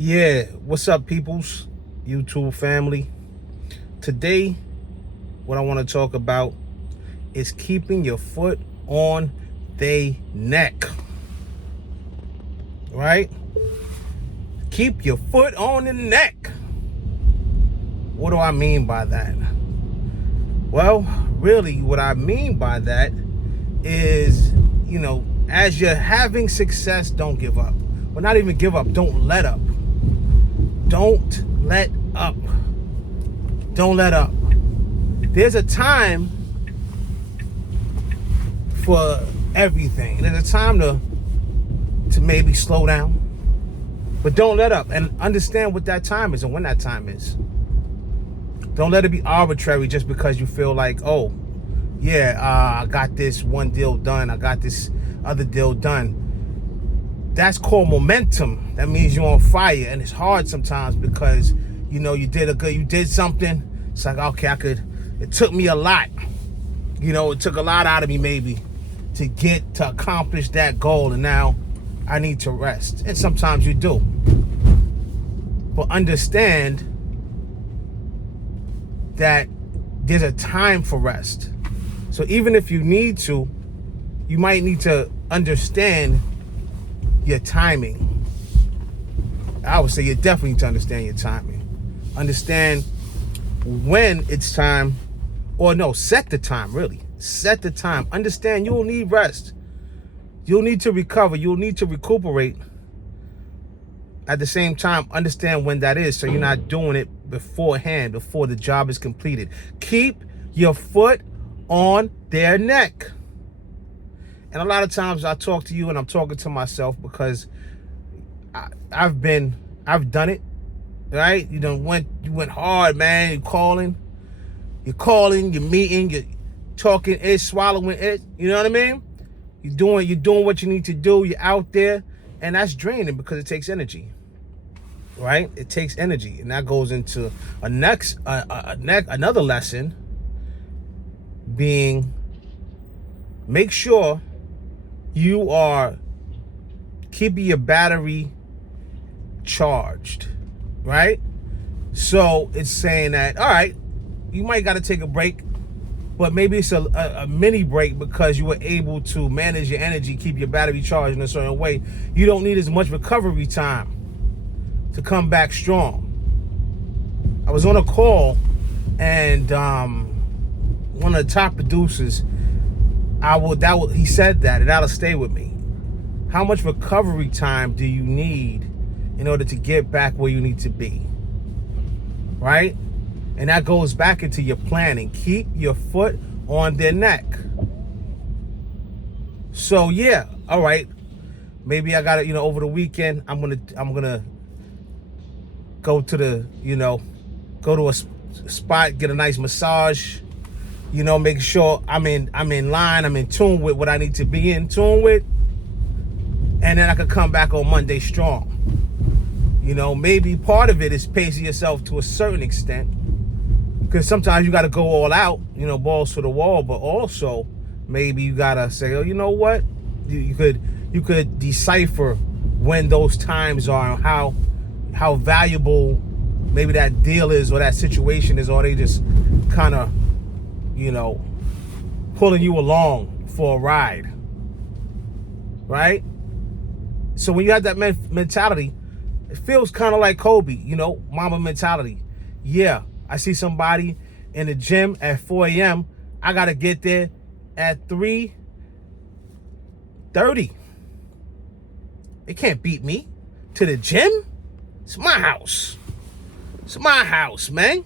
Yeah, what's up, peoples? YouTube family. Today, what I want to talk about is keeping your foot on they neck. Right? Keep your foot on the neck. What do I mean by that? Well, really, what I mean by that is, as you're having success, don't give up. Well, not even give up, don't let up. Don't let up. Don't let up. There's a time for everything. There's a time to maybe slow down, but don't let up, and understand what that time is and when that time is. Don't let it be arbitrary just because you feel like, oh, yeah, I got this one deal done, I got this other deal done. That's called momentum. That means you're on fire, and it's hard sometimes because you did something. It's like, okay, it took me a lot. It took a lot out of me maybe to accomplish that goal, and now I need to rest. And sometimes you do. But understand that there's a time for rest. So even if you need to, you might need to understand your timing. I would say you definitely need to understand your timing. Understand when it's time, or no, set the time, really. Set the time. Understand you'll need rest. You'll need to recover. You'll need to recuperate. At the same time, understand when that is so you're not doing it beforehand, before the job is completed. Keep your foot on their neck. And a lot of times I talk to you and I'm talking to myself because I've done it, right? You went hard, man. You're meeting, you're talking it, swallowing it. You know what I mean? You're doing what you need to do. You're out there, and that's draining because it takes energy, right? It takes energy, and that goes into another lesson being, make sure you are keeping your battery charged, right? So it's saying that, all right, you might got to take a break, but maybe it's a mini break because you were able to manage your energy, keep your battery charged in a certain way. You don't need as much recovery time to come back strong. I was on a call, and one of the top producers, he said that, and that'll stay with me. How much recovery time do you need in order to get back where you need to be? Right? And that goes back into your planning. Keep your foot on their neck. So yeah, all right. Maybe I got it, over the weekend, I'm gonna go to a spot, get a nice massage, make sure I'm in line, I'm in tune with what I need to be in tune with. And then I could come back on Monday strong. Maybe part of it is pacing yourself to a certain extent, because sometimes you got to go all out, balls to the wall. But also, maybe you got to say, oh, you know what? You could decipher when those times are, and how valuable maybe that deal is, or that situation is, or they just kind of, pulling you along for a ride, right? So when you have that mentality, it feels kind of like Kobe, mama mentality. Yeah, I see somebody in the gym at 4 a.m. I got to get there at 3:30. They can't beat me to the gym. It's my house. It's my house, man.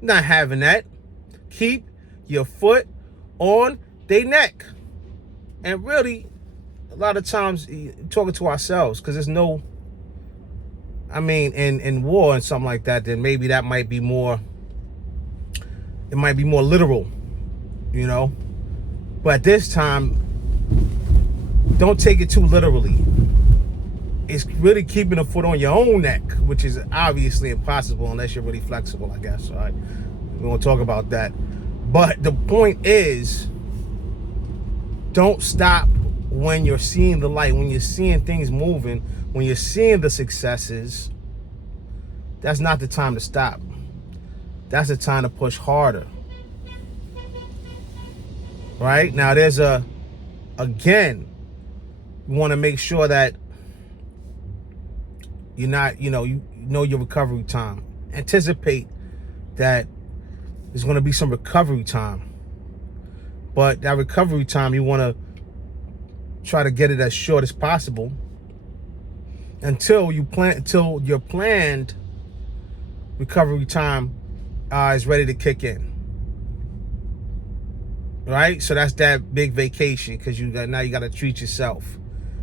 Not having that. Keep your foot on their neck. And really, a lot of times, talking to ourselves, because there's no, in war and something like that, then maybe that might be more, it might be more literal, But this time, don't take it too literally. It's really keeping a foot on your own neck, which is obviously impossible unless you're really flexible, I guess. All right, we won't talk about that. But the point is, don't stop when you're seeing the light, when you're seeing things moving, when you're seeing the successes, that's not the time to stop. That's the time to push harder. Right? Now there's again, you want to make sure that you're not, you know your recovery time. Anticipate that there's going to be some recovery time. But that recovery time, you want to try to get it as short as possible until your planned recovery time is ready to kick in. Right? So that's that big vacation, because now you got to treat yourself.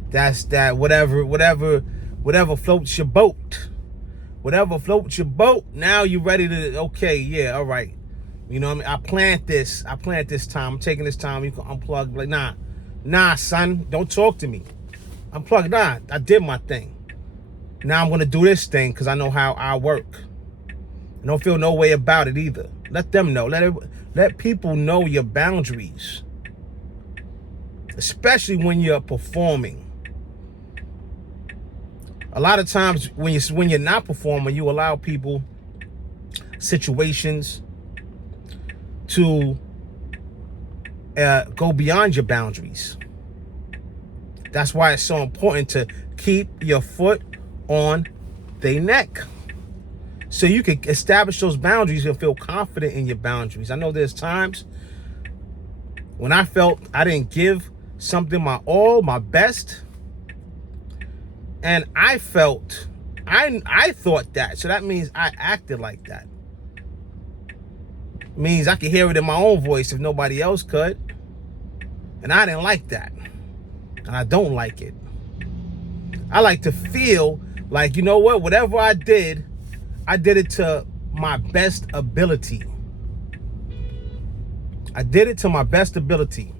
That's that whatever floats your boat. Whatever floats your boat, now you're ready to, okay, yeah, all right. You know what I mean? I planned this time. I'm taking this time. You can unplug. Like, nah, son, don't talk to me. Unplug. Nah, I did my thing. Now I'm going to do this thing because I know how I work. I don't feel no way about it either. Let them know. Let people know your boundaries. Especially when you're performing. A lot of times when you're not performing, you allow people, situations to go beyond your boundaries. That's why it's so important to keep your foot on their neck, so you can establish those boundaries and feel confident in your boundaries. I know there's times when I felt I didn't give something my all, my best, and I felt, I thought that. So that means I acted like that. It means I could hear it in my own voice if nobody else could. And I didn't like that. And I don't like it. I like to feel like, you know what? Whatever I did it to my best ability. I did it to my best ability.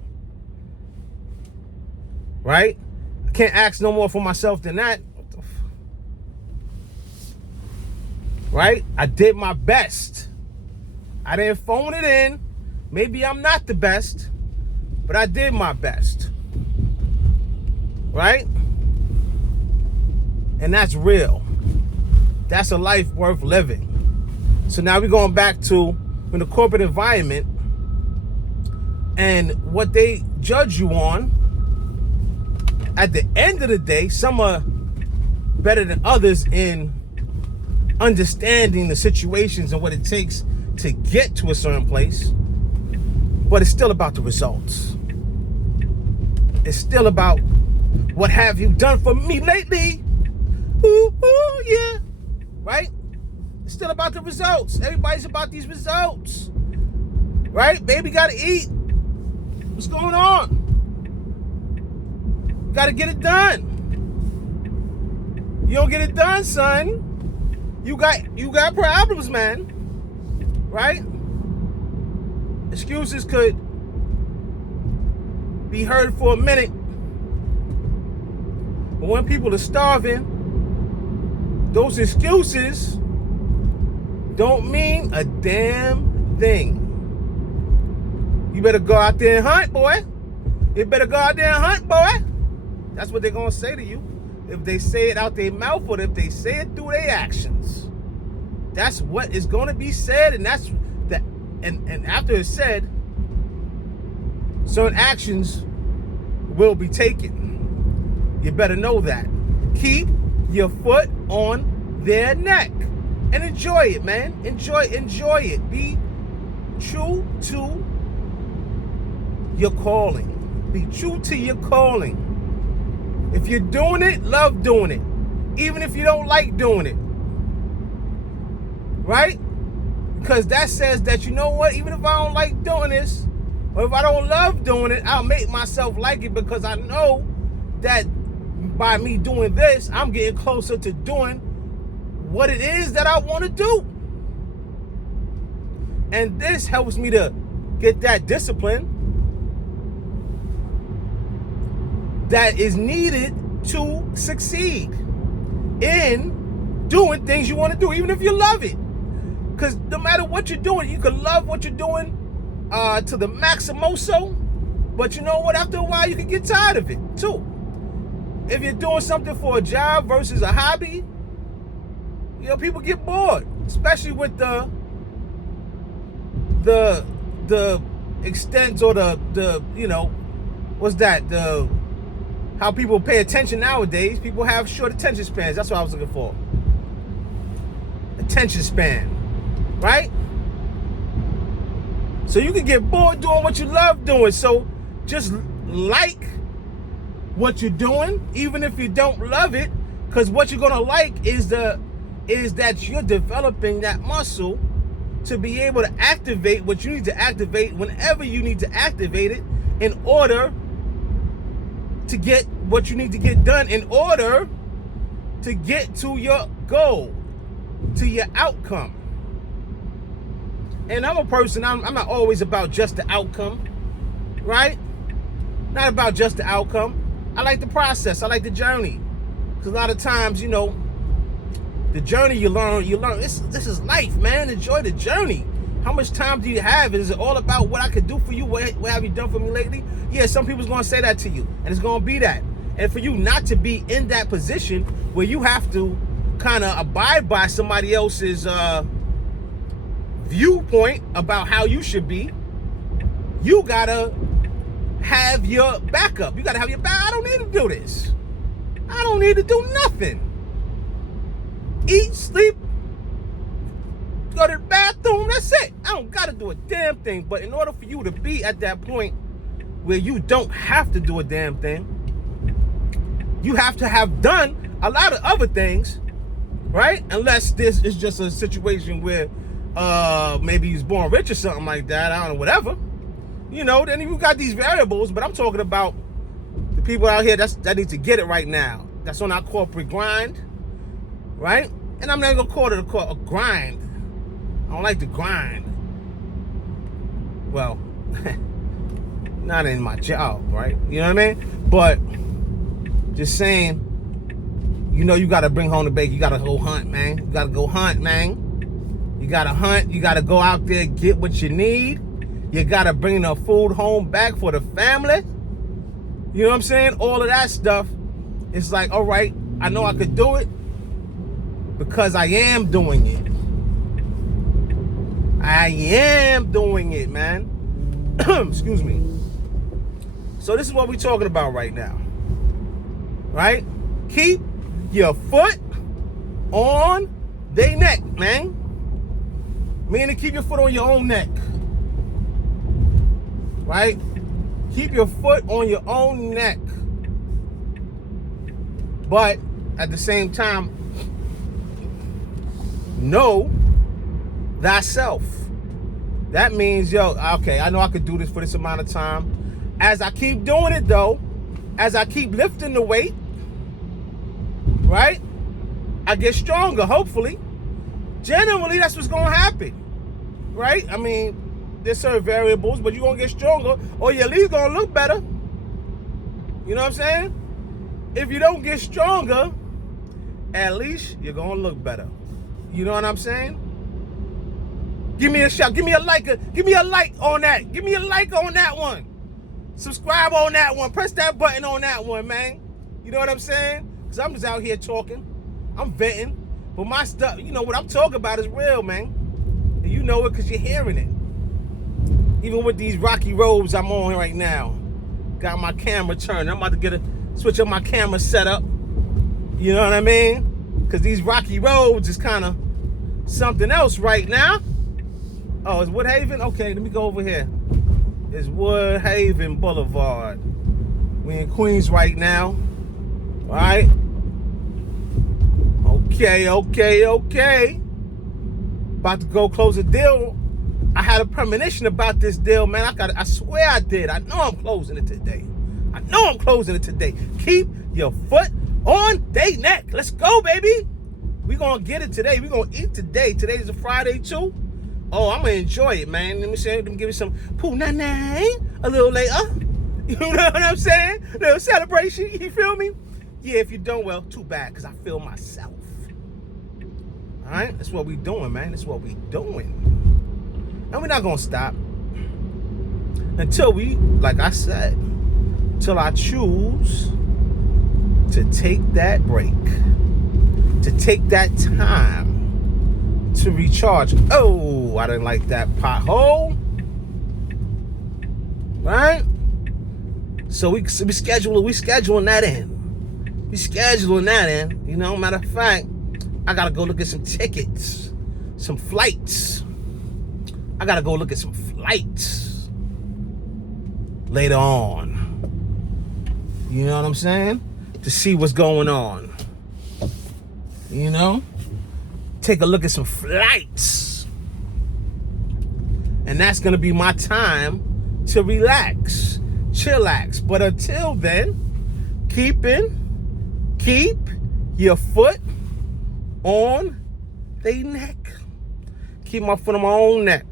Right? I can't ask no more for myself than that. Right? I did my best. I didn't phone it in. Maybe I'm not the best, but I did my best. Right? And that's real. That's a life worth living. So now we're going back to in the corporate environment and what they judge you on. At the end of the day, some are better than others in understanding the situations and what it takes to get to a certain place. But it's still about the results. It's still about what have you done for me lately? Ooh, yeah. Right? It's still about the results. Everybody's about these results. Right? Baby gotta eat. What's going on? Gotta get it done. You don't get it done, son, you got problems, man. Right? Excuses could be heard for a minute, but when people are starving, those excuses don't mean a damn thing. You better go out there and hunt, boy. You better go out there and hunt, boy. That's what they're going to say to you. If they say it out their mouth or if they say it through their actions. That's what is going to be said, and that's that. And after it's said, certain actions will be taken. You better know that. Keep your foot on their neck and enjoy it, man. Enjoy it. Be true to your calling. Be true to your calling. If you're doing it, love doing it. Even if you don't like doing it. Right? Because that says that, you know what? Even if I don't like doing this, or if I don't love doing it, I'll make myself like it, because I know that by me doing this, I'm getting closer to doing what it is that I want to do. And this helps me to get that discipline that is needed to succeed in doing things you want to do, even if you love it. Because no matter what you're doing, you can love what you're doing to the maximoso, but you know what? After a while, you can get tired of it too. if you're doing something for a job versus a hobby, people get bored, especially with the extent or the what's that, how people pay attention nowadays. People have short attention spans. That's what I was looking for. Attention span, right? So you can get bored doing what you love doing. So just like what you're doing, even if you don't love it, because what you're gonna like is that you're developing that muscle to be able to activate what you need to activate whenever you need to activate it, in order to get what you need to get done, in order to get to your goal, to your outcome. And I'm a person, I'm not always about just the outcome, right? Not about just the outcome. I like the process. I like the journey. Because a lot of times, the journey you learn, this is life, man. Enjoy the journey. How much time do you have? Is it all about what I could do for you? What have you done for me lately? Yeah, some people's going to say that to you. And it's going to be that. And for you not to be in that position where you have to kind of abide by somebody else's viewpoint about how you should be, you got to have your backup. You got to have your back. I don't need to do this. I don't need to do nothing. Eat, sleep, go to the bathroom, that's it. I don't got to do a damn thing. But in order for you to be at that point where you don't have to do a damn thing, you have to have done a lot of other things, right? Unless this is just a situation where maybe he's born rich or something like that. I don't know, whatever. Then you got these variables. But I'm talking about the people out here that need to get it right now. That's on our corporate grind, right? And I'm not gonna call it a grind. I don't like to grind. Well, not in my job, right? You know what I mean? But just saying, you gotta bring home the bacon. You gotta go hunt, man. You gotta go hunt, man. You gotta hunt. You gotta go out there, get what you need. You gotta bring the food home back for the family. You know what I'm saying? All of that stuff. It's like, all right, I know I could do it because I am doing it. I am doing it, man. Excuse me. So this is what we're talking about right now. Right? Keep your foot on their neck, man. Meaning keep your foot on your own neck. Right? Keep your foot on your own neck. But at the same time, know thyself. That means, okay, I know I could do this for this amount of time. As I keep doing it, though, as I keep lifting the weight, right, I get stronger, hopefully. Generally, that's what's going to happen, right? I mean, there's certain variables, but you're going to get stronger, or you're at least going to look better. You know what I'm saying? If you don't get stronger, at least you're going to look better. You know what I'm saying? Give me a shout. Give me a like on that. Give me a like on that one. Subscribe on that one. Press that button on that one, man. You know what I'm saying? Because I'm just out here talking. I'm venting. But my stuff, what I'm talking about is real, man. And you know it because you're hearing it. Even with these rocky roads I'm on right now. Got my camera turned. I'm about to switch up my camera setup. You know what I mean? Because these rocky roads is kind of something else right now. Oh, it's Woodhaven? Okay, let me go over here. It's Woodhaven Boulevard. We in Queens right now. All right? Okay. About to go close a deal. I had a premonition about this deal, man. I swear I did. I know I'm closing it today. Keep your foot on they neck. Let's go, baby. We're going to get it today. We're going to eat today. Today's a Friday, too. Oh, I'm going to enjoy it, man. Let me give you some punane a little later. You know what I'm saying? A little celebration. You feel me? Yeah, if you don't, well, too bad, because I feel myself. All right? That's what we doing, man. That's what we doing. And we're not going to stop until we, like I said, till I choose to take that break, to take that time to recharge. Oh, I didn't like that pothole. Right? So we scheduling that in. We scheduling that in. You know, matter of fact, I gotta go look at some tickets, some flights. I gotta go look at some flights later on. You know what I'm saying? To see what's going on. You know? Take a look at some flights. And that's gonna be my time to relax, chillax. But until then, keep your foot on their neck. Keep my foot on my own neck.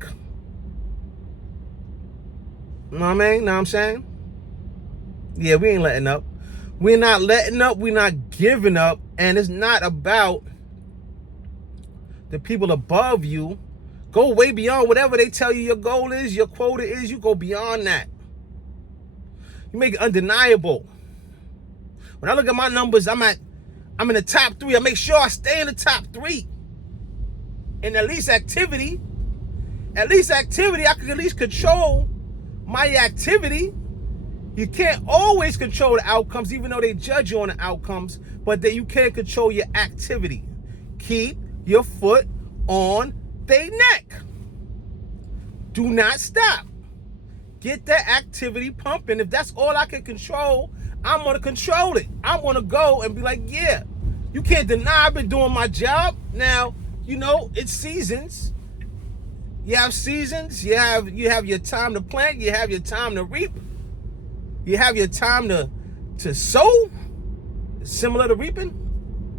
You know what I mean? Know what I'm saying? Yeah, we ain't letting up. We're not letting up. We're not giving up. And it's not about the people above you. Go way beyond whatever they tell you your goal is, your quota is. You go beyond that. You make it undeniable. When I look at my numbers, I'm in the top 3. I make sure I stay in the top 3. In at least activity, I can at least control my activity. You can't always control the outcomes, even though they judge you on the outcomes, but that you can't control your activity. Keep your foot on their neck. Do not stop. Get that activity pumping. If that's all I can control, I'm going to control it. I'm going to go and be like, yeah, you can't deny I've been doing my job. Now, you know, it's seasons. You have seasons. You have your time to plant. You have your time to reap. You have your time to sow. Similar to reaping.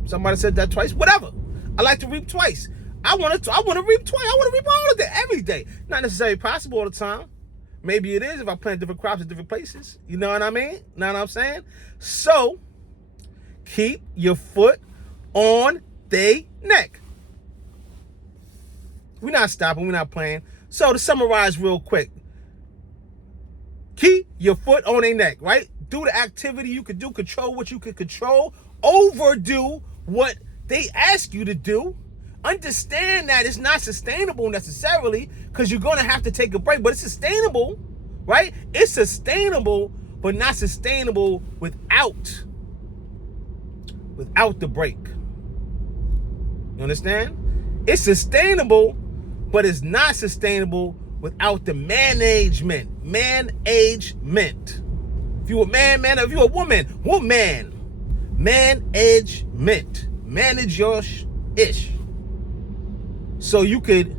Somebody said that twice. Whatever. I like to reap twice. I want to reap twice. I want to reap all of it every day. Not necessarily possible all the time. Maybe it is if I plant different crops in different places. You know what I mean? Know what I'm saying? So, keep your foot on their neck. We're not stopping. We're not playing. So, to summarize real quick, keep your foot on their neck, right? Do the activity you can do. Control what you can control. Overdo what they ask you to do. Understand that it's not sustainable necessarily because you're going to have to take a break, but it's sustainable, right? It's sustainable, but not sustainable without the break. You understand? It's sustainable, but it's not sustainable without the management. If you're a man, if you're a woman, management. Manage your ish. So you could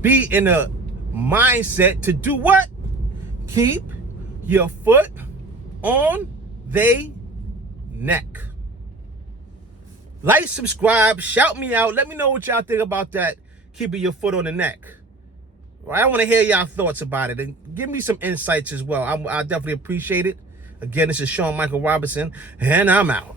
be in a mindset to do what? Keep your foot on they neck. Like, subscribe, shout me out. Let me know what y'all think about that, keeping your foot on the neck. I want to hear y'all thoughts about it. And give me some insights as well. I definitely appreciate it. Again, this is Sean Michael Robinson, and I'm out.